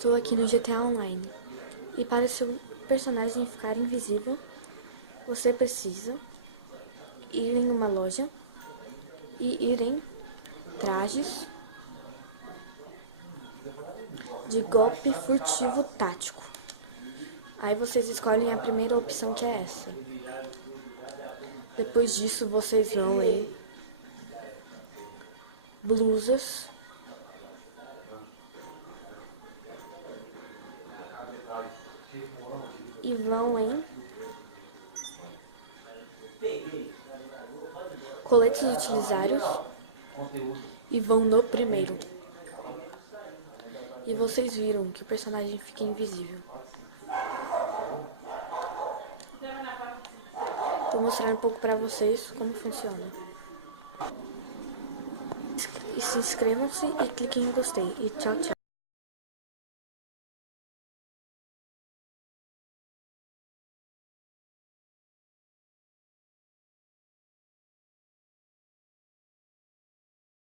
Estou aqui no GTA Online e para seu personagem ficar invisível, você precisa ir em uma loja e ir em trajes de golpe furtivo tático. Aí vocês escolhem a primeira opção, que é essa. Depois disso vocês vão em blusas, e vão em coletes utilitários e vão no primeiro. E vocês viram que o personagem fica invisível. Vou mostrar um pouco pra vocês como funciona. E se inscrevam-se e cliquem em gostei. E tchau, tchau.